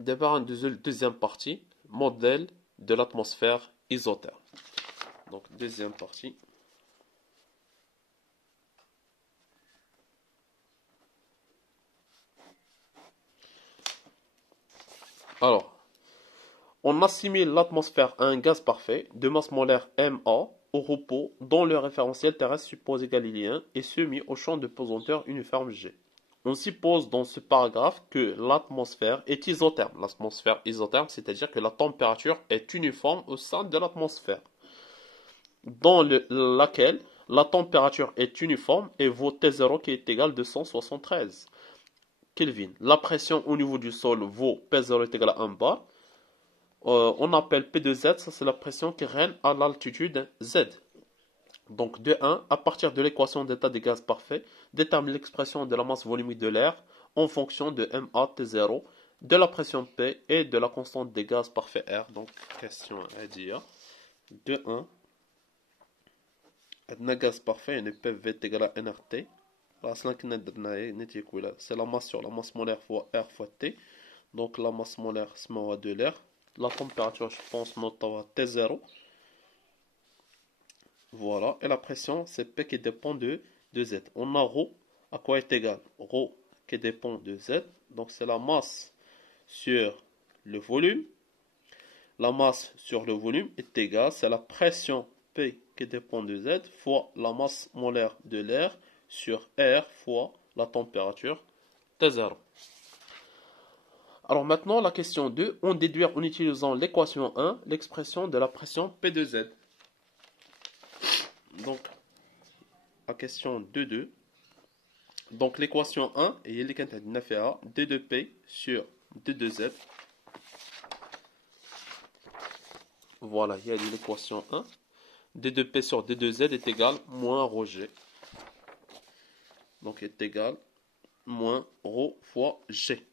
D'abord, une deuxième partie, modèle de l'atmosphère isotherme. Donc, deuxième partie. Alors, on assimile l'atmosphère à un gaz parfait de masse molaire Ma au repos dont le référentiel terrestre supposé galiléen est soumis au champ de pesanteur uniforme G. On suppose dans ce paragraphe que l'atmosphère est isotherme. L'atmosphère isotherme, c'est-à-dire que la température est uniforme au sein de l'atmosphère, dans laquelle la température est uniforme et vaut T0 qui est égal à 273 Kelvin. La pression au niveau du sol vaut P0 est égal à 1 bar. On appelle P de Z, ça c'est la pression qui règne à l'altitude Z. Donc de 1, à partir de l'équation d'état des gaz parfait, détermine l'expression de la masse volumique de l'air en fonction de MAT0, de la pression P et de la constante des gaz parfaits R. Donc question à dire. De 1, un gaz parfait, un PV est égal à NRT. C'est la masse sur la masse molaire fois R fois T. Donc la masse molaire c'est de l'air. La température, je pense, notamment T0. Voilà. Et la pression, c'est P qui dépend de Z. On a ρ à quoi est égal? Ρ qui dépend de Z. Donc c'est la masse sur le volume. La masse sur le volume est égale, c'est la pression P qui dépend de Z fois la masse molaire de l'air sur R fois la température T0. Alors maintenant, la question 2, on déduit en utilisant l'équation 1 l'expression de la pression P de Z. Donc, la question 2.2. Donc, l'équation 1 est D de P sur D de Z. Voilà, il y a l'équation 1. D de P sur D de Z est égal à moins ρG. Donc, est égal à moins ρ fois G.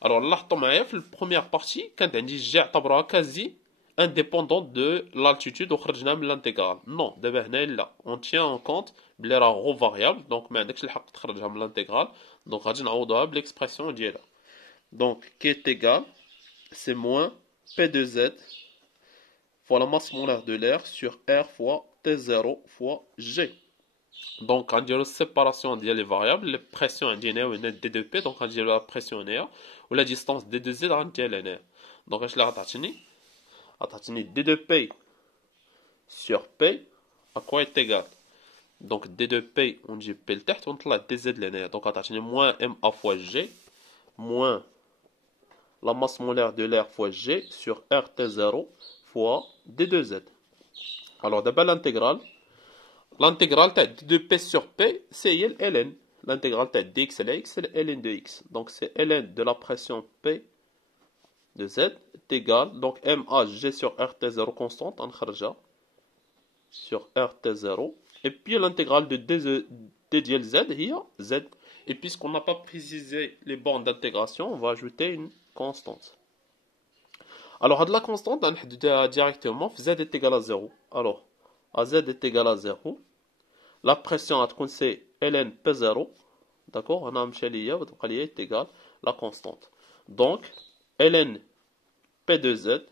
Alors, là, la première partie, quand on dit G, quasi indépendante de l'altitude au خرجنا من l'intégrale. Non, d'abord là, on tient en compte بلي راه غو variable, donc ما عندكش الحق تخرجها من l'intégrale. Donc غادي نعوضوها بالexpression ديالها. Donc qui est égal, c'est moins P de Z fois la masse molaire de l'air sur R fois T0 fois G. Donc on dit la séparation des variables, la pression indienne ou D de P, donc on dit la pression néa ou la distance D de Z on dit la. Donc je l'ai ratatiné. D de P sur P à quoi est égal? Donc D de P, on dit P le tête, on a DZ linéaire. Donc on moins MA fois G moins la masse molaire de l'air fois G sur RT0 fois D de Z. Alors d'abord l'intégrale. L'intégrale D de P sur P, c'est ln. L'intégrale dx et x, c'est ln de x. Donc c'est ln de la pression P de Z est égal, donc MAG sur RT0 constante, en kharja, sur RT0. Et puis l'intégrale de D dièle Z, il y a Z. Et puisqu'on n'a pas précisé les bornes d'intégration, on va ajouter une constante. Alors, de la constante, on va directement, Z est égal à 0. Alors, AZ est égal à 0. La pression, c'est ln P0. D'accord? On a un chélier, est égal à la constante. Donc, ln P de Z,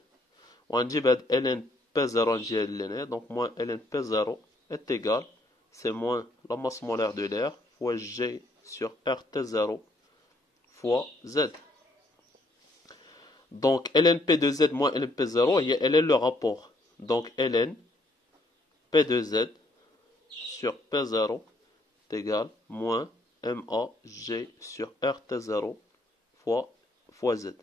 on dit ln P0 donc moins ln P0 est égal, c'est moins la masse molaire de l'air fois G sur RT0 fois Z. Donc ln P de Z moins ln P0, il y a ln le rapport. Donc ln P de Z sur P0 est égal moins MAG sur RT0 fois Z.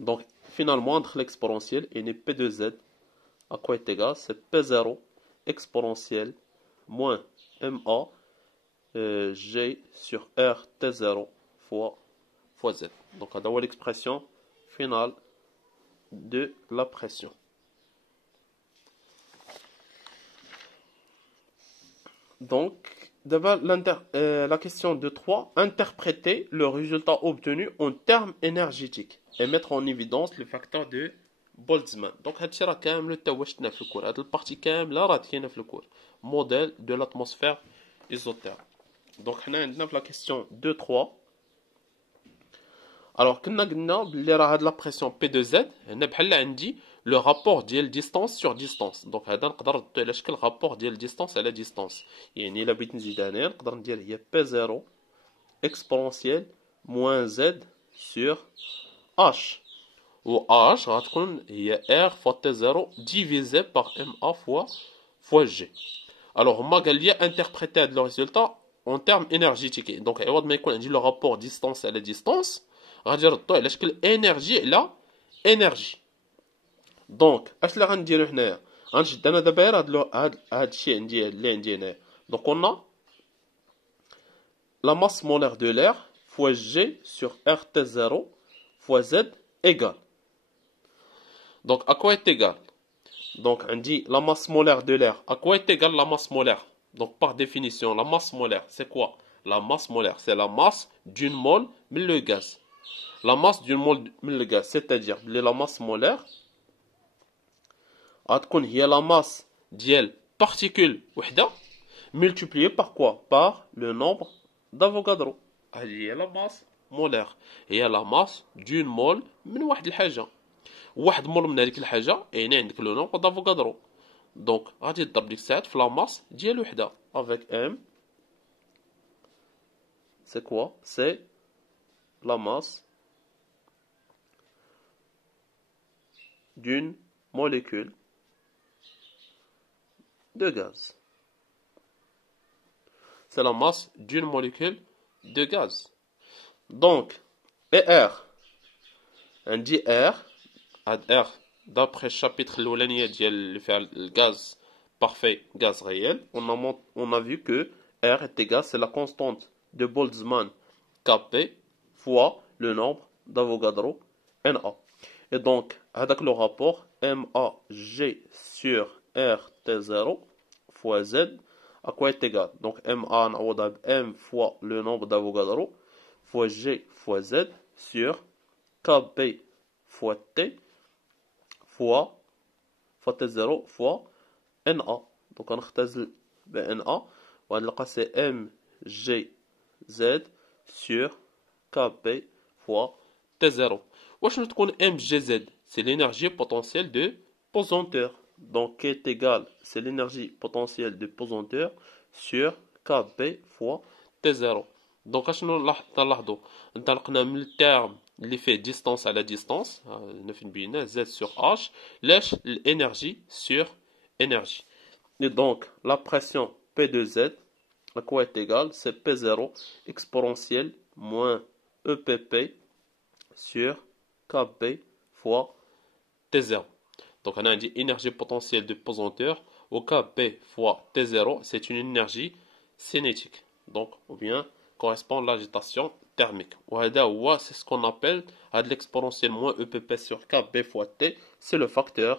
Donc, finalement, entre l'exponentielle et P de Z, à quoi est égal? C'est P0 exponentielle moins MA G sur R T0 fois Z. Donc, on a l'expression finale de la pression. Donc, d'abord, la question de 3, interpréter le résultat obtenu en termes énergétiques et mettre en évidence le facteur de Boltzmann. Donc, هادشي راه كامل تا واش شفنا في الكور. هاد البارتي كامله راه كاينه في الكور. Modèle de l'atmosphère isotherme. Donc, حنا عندنا في la question 2 3 Alors, كنا قلنا بلي راه هاد لا بريسيون بي دو زد هنا بحال عندي لو رابور ديال ديستانس سور ديستانس. دونك هذا نقدر نحطو على شكل رابور ديال ديستانس على ديستانس. يعني الا بغيت نزيد هنايا نقدر ندير هي بي زيرو اكسبونسيال موان زد سور اش. و اش غتكون هي ار فوا تي زيرو ديفيزي باغ ام ا فوا جي. الوغ هما قال لي انتربريتي هاد لو ريزولتا اون تيرم انرجيتيك. دونك عوض ما يكون عندي لو رابور ديستانس على ديستانس غادي نردو على شكل انرجي على انرجي. دونك اش اللي غنديرو هنايا؟ غنشد انا دابا غير هاد الشيء عندي اللي عندي هنايا. دونك قلنا لا ماس مولير دو لير فوا جي سور ار تي زيرو فوا زد ايغال. دونك à quoi est égal? Donc on dit la masse molaire de l'air. À quoi est égal la masse molaire? Donc par définition, la masse molaire, c'est quoi? La masse molaire, c'est la masse d'une mole mais le gaz. La masse d'une mole mais le gaz, c'est-à-dire la masse molaire هي la masse ديال particule وحده multipliée par quoi? Par le nombre d'Avogadro. هي la masse molaire. هي la masse d'une mole من واحد الحاجة. واحد مول من هذيك الحاجه يعني عندك لو نومبر دافوغادرو. دونك غادي تضرب ديك الساعات في لا ماس ديال وحده افيك ام. سي كوا؟ سي لا ماس دون molécule de gaz. C'est la masse d'une molécule de gaz. Donc, et R, on dit R, R, d'après le chapitre l'oulanier ديال le gaz parfait, gaz réel, on a vu que R est égal, c'est la constante de Boltzmann Kp fois le nombre d'Avogadro Na. Et donc, avec le rapport MAG sur RT0 fois Z, à quoi est égal? Donc, MA M fois le nombre d'Avogadro fois G fois Z sur Kp fois T fois T0 fois Na. Donc, on اختزل بNA وغنلقى c'est MGZ sur Kp fois T0. وشنو تكون MGZ? C'est l'énergie potentielle de pesanteur. Donc, qui est égal, c'est l'énergie potentielle de pesanteur sur Kp fois T0. Donc, اشنو نلاحظوا؟ انطلقنا من الترم اللي فيه distance على distance, نفهم بينا Z sur H, لاش l'énergie sur énergie. Et donc, la pression P de Z, à quoi est égal? C'est P0 exponentielle moins EPP sur Kp fois T0. Donc, on a dit énergie potentielle de pesanteur au Kp fois T0, c'est une énergie cinétique. Donc, ou bien correspond à l'agitation thermique. C'est ce qu'on appelle à l'exponentielle moins EPP sur Kp fois T, c'est le facteur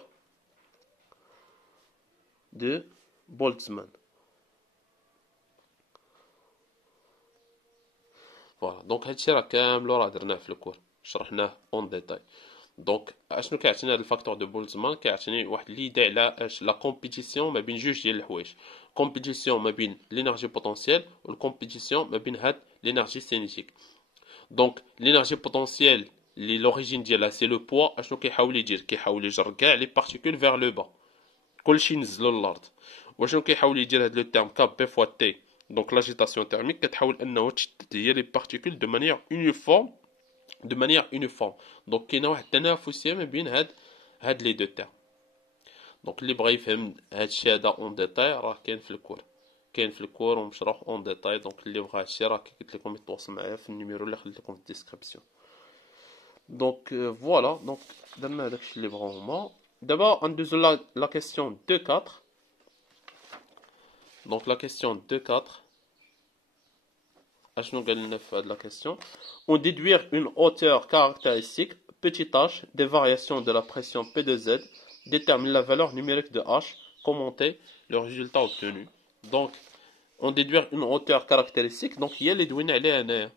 de Boltzmann. Voilà, donc هادشي راه كامل راه درناه في الكور شرحناه اون ديتاي. دونك اشنو كيعطينا هذا الفاكتور دو بولتزمان؟ كيعطيني واحد ليدي على اش لا كومبيتيسيون ما بين جوج ديال الحوايج. كومبيتيسيون ما بين لينيرجي بوتونسييل والكومبيتيسيون ما بين هاد لينيرجي سينيتيك. دونك لينيرجي بوتونسييل اللي لوريجين ديالها سي لو بوا، اشنو كيحاول يدير؟ كيحاول يجر كاع لي بارتيكول فيغ لو با، كلشي نزلو للارض. واشنو كيحاول يدير هاد لو تيرم كاب بي فوا تي؟ دونك لاجيتاسيون تيرميك كتحاول انه تشتت هي لي بارتيكول دو مانيير يونيفورم. دونك كاينه واحد التنافسيه ما بين هاد لي دو تيرم. دونك اللي بغى يفهم هادشي هذا اون ديتاي راه كاين في الكور ومشروح اون ديتاي. دونك اللي بغى هادشي راه كي قلت لكم يتواصل معايا في النيميرو اللي خليت لكم في الديسكريبسيون. دونك فوالا، دونك درنا داكشي اللي بغاو هما. دابا ندوزو لا كيسيون 2-4. Donc la question 2-4, la question, on déduire une hauteur caractéristique, petit h, des variations de la pression P de Z, détermine la valeur numérique de H, commenter le résultat obtenu. Donc, on déduire une hauteur caractéristique, donc il y a les douines à l'année.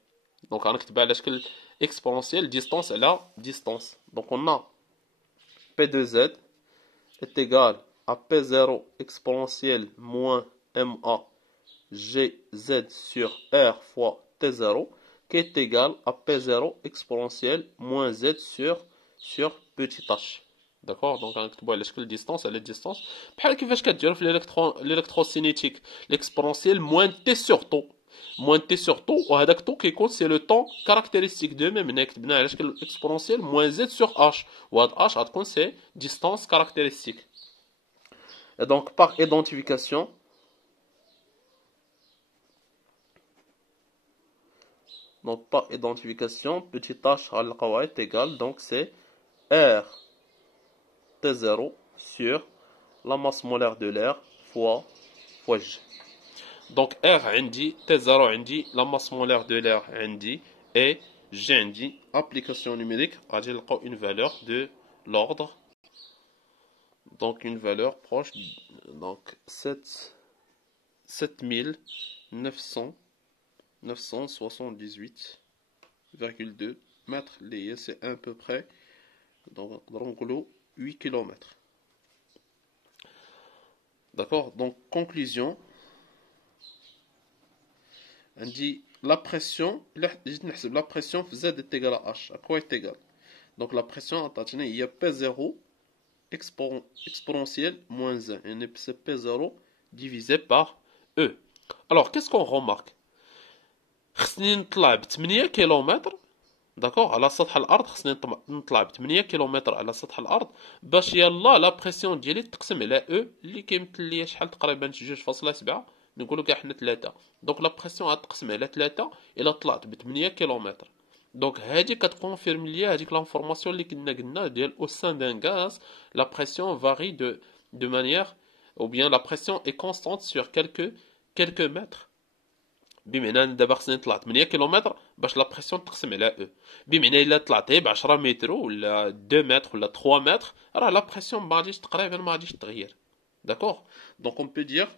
Donc on a l'échelle exponentielle, distance à la distance. Donc on a P de Z est égal à P0 exponentielle moins MA GZ sur R fois T0 qui est égal à P0 exponentielle moins Z sur petit h. D'accord. Donc غنكتبوا على شكل distance على distance بحال كيفاش كديروا في l'électrocinétique l'exponentielle moins t sur tau moins t sur tau وهذاك tau كيكون سي لو طون كارactéristique de même هنا كتبناه على شكل exponentielle moins Z sur h وهاد h غتكون سي distance caractéristique. Et donc par identification petit h غنلقاو est égal donc c'est R T0 sur la masse molaire de l'air fois G. Donc R عندي T0 عندي la masse molaire de l'air عندي et G عندي application numérique غادي نلقاو une valeur de l'ordre donc une valeur proche donc 7978,2 mètres liés, c'est à peu près donc 8 km. D'accord. Donc conclusion, on dit la pression Z est égale à H. À quoi est égal? Donc la pression, il y a P0 exponentielle moins 1. Et c'est P0 divisé par E. Alors, qu'est-ce qu'on remarque? خصني نطلع ب 8 كيلومتر داكوغ على سطح الارض خصني نطلع ب 8 كيلومتر على سطح الارض باش يلا لا بريسيون ديالي تقسم على او اللي كيمثل ليا شحال تقريبا 2.7 نقولوا كاع حنا 3 دونك لا بريسيون غتقسم على 3 الا طلعت ب 8 كيلومتر دونك هادي كتكونفيرم ليا هذيك لانفورماسيون اللي كنا قلنا ديال او سان دان غاز لا بريسيون varie de manière ou bien la pression est constante sur quelques mètres. بمعنى دابا خصني نطلع 8 كيلومتر باش لا بريسيون تقسم على او بمعنى الا طلعت ب 10 متر ولا 2 متر ولا 3 متر راه لا بريسيون ما غاديش تقريبا ما غاديش تغير. داكوغ. دونك on peut dire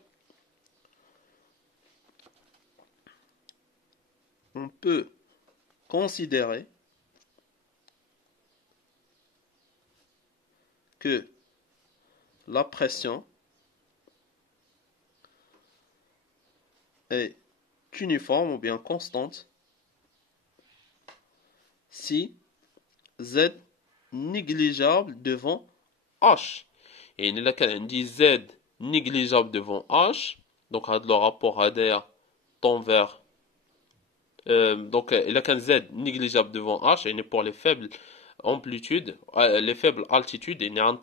on peut considérer que la pression est uniforme ou bien constante si Z négligeable devant H. Et il y a dit Z négligeable devant H. Donc, le rapport ADR tend vers. Donc, il y a Z négligeable devant H. Et pour les faibles amplitudes, les faibles altitudes, il y a une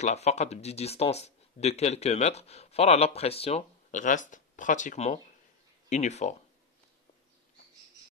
distance de quelques mètres. La pression reste pratiquement uniforme.